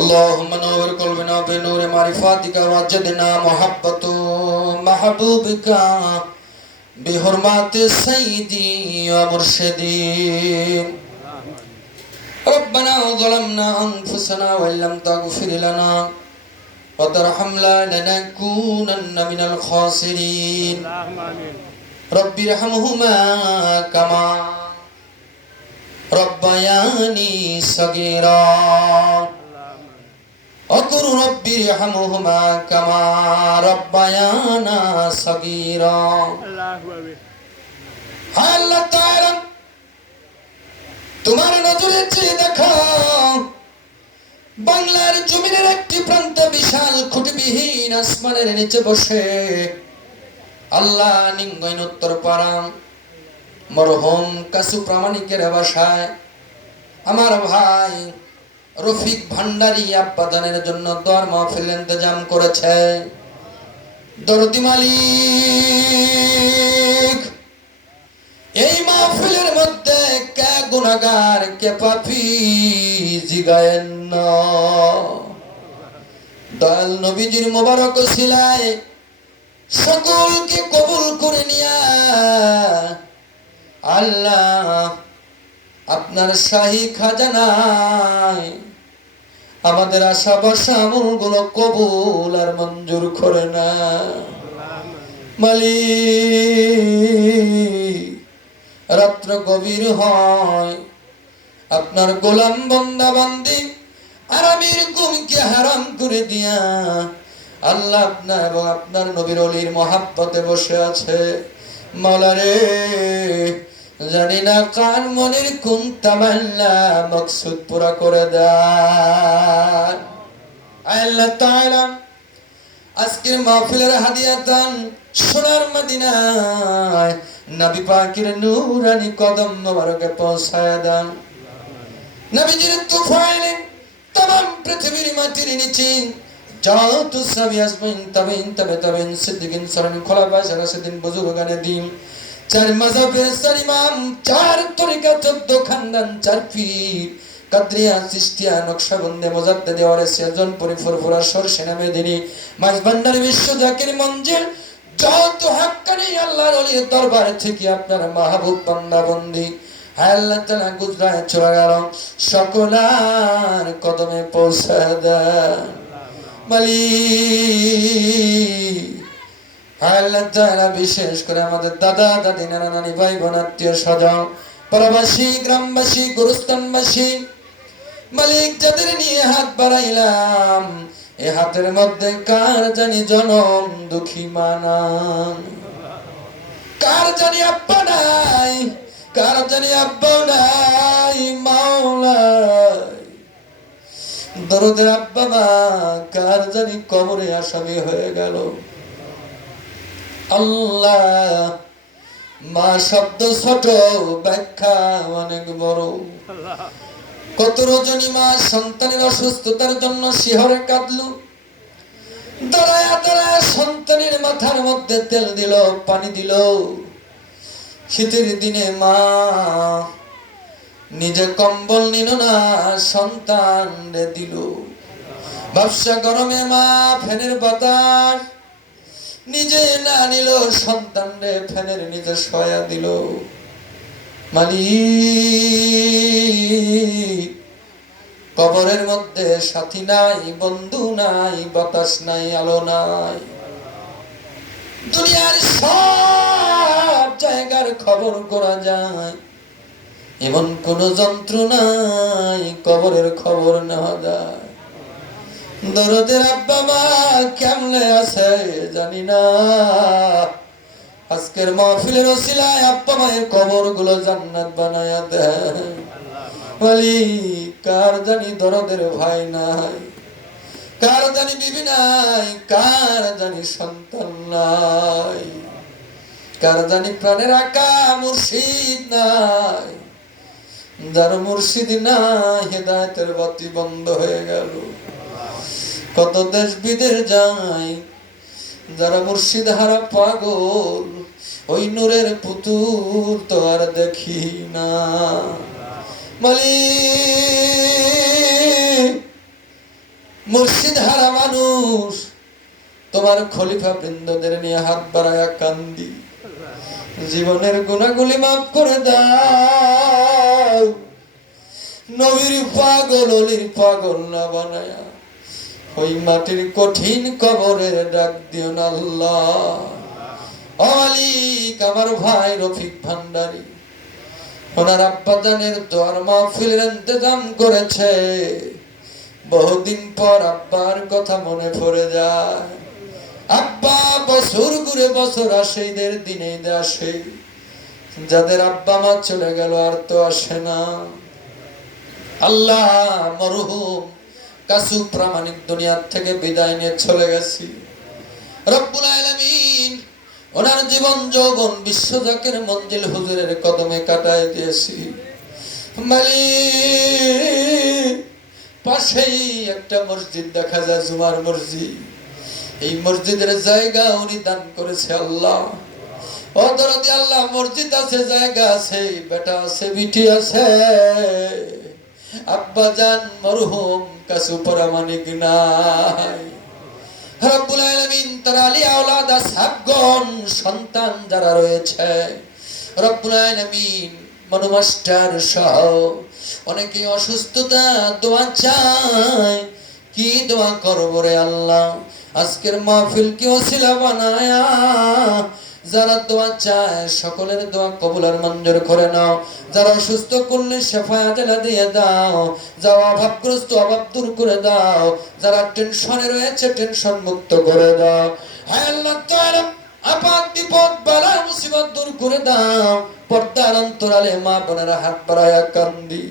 اللهم نور قلبنا بنور معرفاتك وجدنا محبة محبوبك بحرمات سيدي ومرشدي. ربنا ظلمنا أنفسنا وإن لم تغفر لنا وترحمنا لنكونن من الخاسرين. رب ارحمهما كما ربياني صغيرا وقل رب ارحمهما كما ربيانا صغيرا. আল্লাহ তাআলা তোমার নজরে চেয়ে দেখো, বাংলার জমিনের একটি প্রান্তে বিশাল খুঁটিবিহীন আসমানের নিচে বসে আল্লাহ নিঙ্গইন উত্তর পাড়া মরহুম কাসু প্রামাণিকের বাসায় আমার ভাই রফিক ভান্ডারী আব্বাদানের জন্য দোয়ার মাহফিল ইন্তজাম করেছে। দরদি মালিক, এই মাহফিলের মধ্যে কে গুনাহগার কে পাপী জিগায়েন না। দয়াল নবীজির মোবারক ওসিলায় সকলকে কবুল করে নিয়া আল্লাহ আপনার শাহী খাজানায় আমাদের আশা বসা আমলগুলো কবুল আর মঞ্জুর করে না। মালিক, রাত্র গভীর হয়, আপনার গোলাম বান্দা বান্দি আরামের ঘুমকে হারাম করে দিয়া আল্লাহ আপনার এবং আপনার নবীর ওলির মহাব্বতে বসে আছে। মাওলা রে, জানি না কার মনের কোন তামান্না মকসুদ পুরা করে দেন। আল্লাহ তাআলা আজকের মাহফিলের হাদিয়াতান সোনার মদিনায় নবী পাকের নূরানি কদম মোবারকে পৌঁছায় দেন। নবীজির তুফাইলে तमाम পৃথিবীর মাটির নিচে যত সাহাবী আসবেন তাবেইন সিদ্দিকিন সরণ খোলাফায়ে রাশিদিন বুজুর্গানে দিন, চার মাযহাবের চার ইমাম, চার তরিকা, 14 খানদান, চার পীর, কাদরিয়া, চিশতিয়া, নকশবন্দি, মুজাদ্দিদি, ওয়ারিসিয়া, জনপুরি, ফুরফুরা, সরসিনা, মেদিনী, মাঝভান্ডার, বিশ্ব জাকির মঞ্জিল, যত হাক্কানি আল্লাহর ওলির দরবার থেকে আপনার মাহবুব বান্দা বন্দি আল্লাহ তাআলা গুজরায় চলে গেল, সকলার কদমে পৌঁছে দেন। মালিক, আল্লাহ তাআলা বিশেষ করে আমাদের দাদা দাদি, নানা নানি, ভাই বোন, আত্মীয় স্বজন, প্রবাসী, গ্রামবাসী, গুরুস্থানবাসী, মালিক যাদের নিয়ে হাত বাড়াইলাম, এ হাতের মধ্যে কার জানি জনম দুঃখী মানান, কার জানি আব্বা নাই, কার জানি আব্বা নাই, মাওলা দরদের আব্বা মা কার জানি কবরে আসামি হয়ে গেল। আল্লাহ, মা শব্দ ছোট, ব্যাখ্যা অনেক বড়। কত রজনী মা সন্তানের অসুস্থতার জন্য শিহরে কাঁদলো, দাঁড়ায়া দাঁড়ায়া সন্তানের মাথার মধ্যে তেল দিল, পানি দিল। শীতের দিনে মা নিজে কম্বল নিল না, সন্তান রে দিল। ব্যবসা গরমে মা ফ্যানের বাতাস নিজে না নিল, সন্তান রে ফ্যানের নিচে শোয়া দিল। মালিক, কবরের মধ্যে সাথী নাই, বন্ধু নাই, বাতাস নাই, আলো নাই। দুনিয়ার সব জায়গার খবর করা যায়, এমন কোন যন্ত্র নাই কবরের খবর নেওয়া যায়। দরদের আব্বা মা কেমনে আছে জানি না, আজকের মাহফিলের ওসিলায় আব্বা মায়ের কবর গুলো জান্নাত বানায়া দেন। মালিক, কার জানি দরদের ভাই নাই, কার জানি বিবি নাই, কার জানি সন্তান নাই, কার জানি প্রাণের আকা মুর্শিদ নাই। যার মুর্শিদ নাই, হেদায়েতের বাতি বন্ধ হয়ে গেল। কত দেশ বিদেশ যায়, যারা মুর্শিদ হারা পাগল, ওই নূরের পুতুল তো আর দেখি না। মালিক, মুর্শিদ হারা মানুষ, তোমার খলিফা বৃন্দদের নিয়ে হাত বাড়ায়া কান্দি, জীবনের গুনাহগুলি মাফ করে দাও, নবীর পাগল অলির পাগল না বানায়া ওই মাটির কঠিন কবরের ডাক দিও না আল্লাহ। মালিক, আমার ভাই রফিক ভান্ডারী ওনার আব্বাজানের দোয়ার মাহফিলের ইন্তজাম করেছে, বহুদিন পর আব্বার কথা মনে পড়ে যায়। আব্বা বছর ঘুরে বছর আসে, ঈদের দিনে ঈদে আসে, যাদের আব্বা মা চলে গেল আর তো আসে না। আল্লাহ মরহুম কাসু প্রামাণিক দুনিয়ার থেকে বিদায় নিয়ে চলে গেছি। রব্বুল আলামিন ওনার জীবন যৌবন বিশ্বজাকের মঞ্জিল হুজুরের কদমে কাটায় দিয়েছি। মালিক, পাশেই একটা মসজিদ দেখা যায়, জুমার মসজিদ, এই মসজিদের জায়গা উনি দান করেছে আল্লাহ। ও দরদি আল্লাহ, মসজিদ আছে, জায়গা আছে, বেটা আছে, বিটি আছে, আব্বা জান মরহুম কাসু প্রামাণিক নাই। রব্বুল আলামিন তার আলী আওলাদ আসহাবগণ সন্তান যারা রয়েছে, রব্বুল আলামিন মনু মাস্টার সহ অনেকে অসুস্থতা, দোয়া চায়, কি দোয়া করব রে আল্লাহ, আজকের মাহফিল কি ওসিলা বানায়া যারা দোয়া চায় সকলের দোয়া কবুল আর মঞ্জুর করে নাও। যারা অসুস্থ করলে শেফায়াত এলা দিয়ে দাও, যারা অভাবগ্রস্ত অভাব দূর করে দাও, যারা টেনশনে রয়েছে টেনশন মুক্ত করে দাও। হায় আল্লাহ তাআলা, আপাত বিপদ বালা মুসিবত দূর করে দাও। পর্দার অন্তরালে মা বোনেরা হাত বাড়ায়া কান্দি,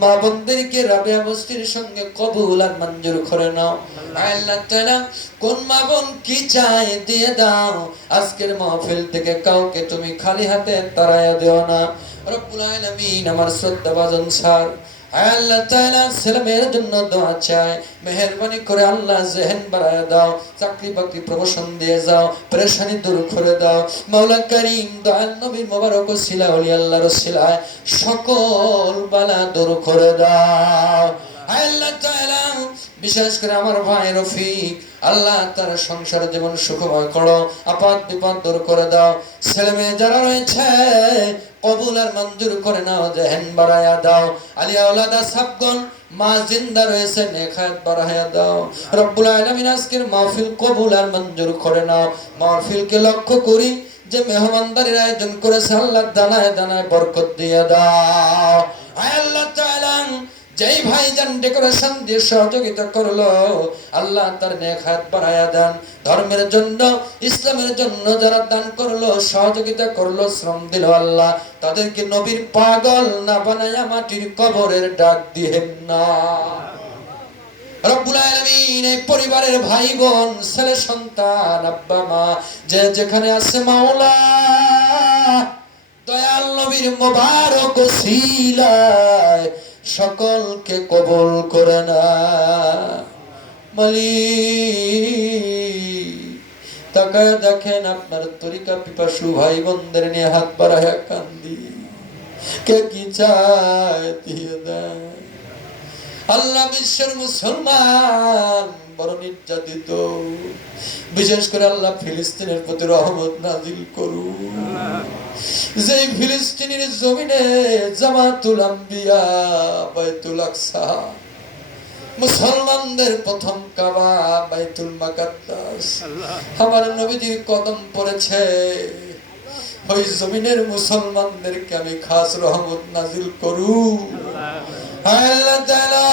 মা বোনদেরকে রাবিয়া বস্তির সঙ্গে কবুল আর মঞ্জুর করে নাও। আল্লাহ তাআলা কোন মা বোন কি চায় দিয়ে দাও, আজকের মাহফিল থেকে কাউকে তুমি খালি হাতে তাড়ায়া দিও না। রব্বুল আলামিন আমার শ্রদ্ধাভাজন স্যার, আল্লাহ তাআলা ছেলেমেয়ের জন্য দোয়া চায়, মেহেরবানি করে আল্লাহ জেহেন বাড়ায় দাও, চাকরি বাকরি প্রমোশন দিয়ে যাও, পেরেশানি দূর করে দাও। মাওলা করিম দয়াল নবীর মোবারক ওসিলা ওলি আল্লাহর ওসিলায় সকল বালা দূর করে দাও। আল্লাহ তাআলা বিশেষ করে আমার ভাই রফিক, আল্লাহ তার সংসার জীবন সুখময় করো, আপাত বিপদ দূর করে দাও। ছেলে মেয়ে যারা রয়েছে কবুল আর মঞ্জুর করে নাও, জেহেন বাড়ায়া দাও। আলী আওলাদ আসহাবগণ মা জিন্দা রয়েছে, নেখায়াত বাড়ায়া দাও। রব্বুল আলামিন আজকের মাহফিল কবুল আর মঞ্জুর করে নাও। মাহফিলকে লক্ষ্য করি যে মেহমানদারির আয়োজন করেছে, আল্লাহ দানায় দানায় বরকত দিয়ে দাও। আয় আল্লাহ তাআলা, যেই ভাইজান ডেকোরেশন দিয়ে সহযোগিতা করলো, আল্লাহ তার নেক হাত বাড়ায়া দেন। ধর্মের জন্য, ইসলামের জন্য যারা দান করলো, সহযোগিতা করলো, শ্রম দিল, আল্লাহ তাদেরকে নবীর পাগল না বানায়া মাটির কবরের ডাক দিয়েন না। রব্বুল আলামিন এই পরিবারের ভাই বোন, ছেলে সন্তান, আব্বা মা যে যেখানে আছে, মাওলা দয়াল নবীর মোবারক ওসিলায় সকলকে কবুল করে না। মালিক, তাকায় দেখেন আপনার তরিকা পিপাসু ভাই বোনদের নিয়ে হাত বাড়ায়া কান্দি, কে কি চায় দিয়ে দেয়। আল্লাহ বিশ্বের মুসলমান বড় নির্যাতিত, বিশেষ করে আল্লাহ ফিলিস্তিনের প্রতি রহমত নাজিল করুন। যেই ফিলিস্তিনের জমিনে জামাতুল আম্বিয়া বাইতুল আকসা, মুসলমানদের প্রথম কাবা বাইতুল মুকাদ্দাস, আমার নবীজির কদম পড়েছে, ওই জমিনের মুসলমানদেরকে আমি খাস রহমত নাজিল করুন। আল্লাহ তাআলা,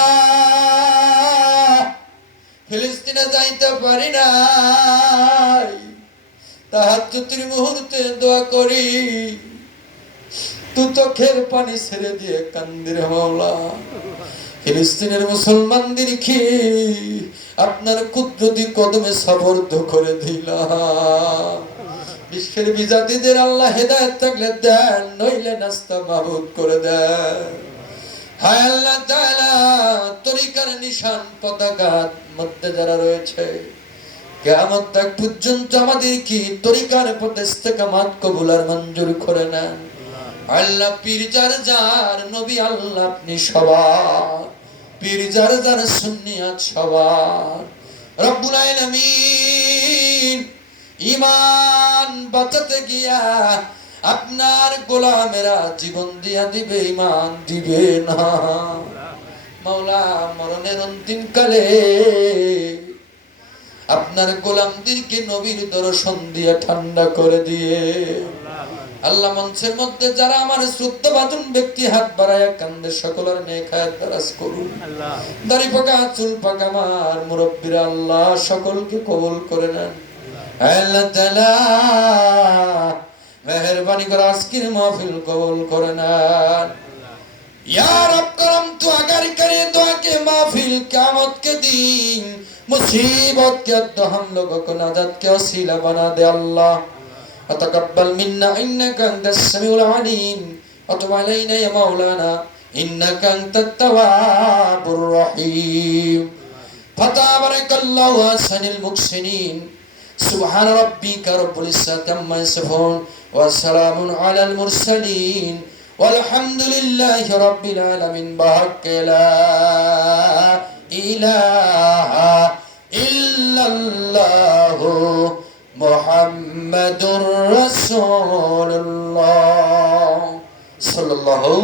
ফিলিস্তিনে যাইতে পারি নাই, তাহাজ্জুদের মুহূর্তে দোয়া করি, তুই চোখের পানি ছেড়ে দিয়ে কান্দি রে মাওলা। ফিলিস্তিনের মুসলমানদেরকে আপনার কুদরতি কদমে সবর্দ করে দিলাম। বিশ্বের বিজাতিদের আল্লাহ হেদায়েত থাকলে দেন, নইলে নাস্তা মাবুদ করে দেন। হায় আল্লাহ তাআলা, তরিকার নিশান পতাকার মধ্যে যারা রয়েছে, কিয়ামত তাক পর্যন্ত আমাদের কি তরিকার পথে ইস্তেকামাত কবুল আর মঞ্জুর করে নেন। আল্লাহ পীর যার যার নবী, আল্লাহ আপনি সবার পীর যার যার সুন্নিয়াত সবার রব্বুল আলামিন ঈমান বাঁচাতে গিয়া আপনার গোলামেরা জীবন দিয়া দিবে, ঈমান দিবে না। মাওলা মরণের অন্তিম কালে আপনার গোলামদেরকে নবীর দর্শন দিয়ে ঠান্ডা করে দিয়ে আল্লাহ মঞ্চের মধ্যে যারা আমার শ্রদ্ধাভাজন ব্যক্তি হাত বাড়ায় কান্দে সকলের নেক হায়াত দারাজ করুন। দাড়ি পাকা চুল পাকা আমার মুরব্বীরা আল্লাহ সকলকে কবুল করে নেন। আল্লাহ তাআলা মেহেরবানি করে আজকের মাহফিল কবুল করে নেন। या रब करम तो अगर करे दुआ के महफिल क़यामत के दिन मुसीबत के तो हम लोगों को नाजात के वसीला बना दे अल्लाह। अतकब्बल मिन्ना इन्नका अंतस समीउल अलीम व तुब अलैना या मौलाना इन्नका अंतत तव्वाबुर रहीम। फतबारकल्लाहु अहसनुल मुहसिनीन। सुब्हान रब्बिका रब्बिल इज्जति अम्मा यसिफून व सलामुन अलल मुरसलीन वल्हम्दुलिल्लाहि रब्बिल आलमीन। बहक ला इलाहा इल्लल्लाहु मुहम्मदुर रसूलुल्लाह सल्लल्लाहु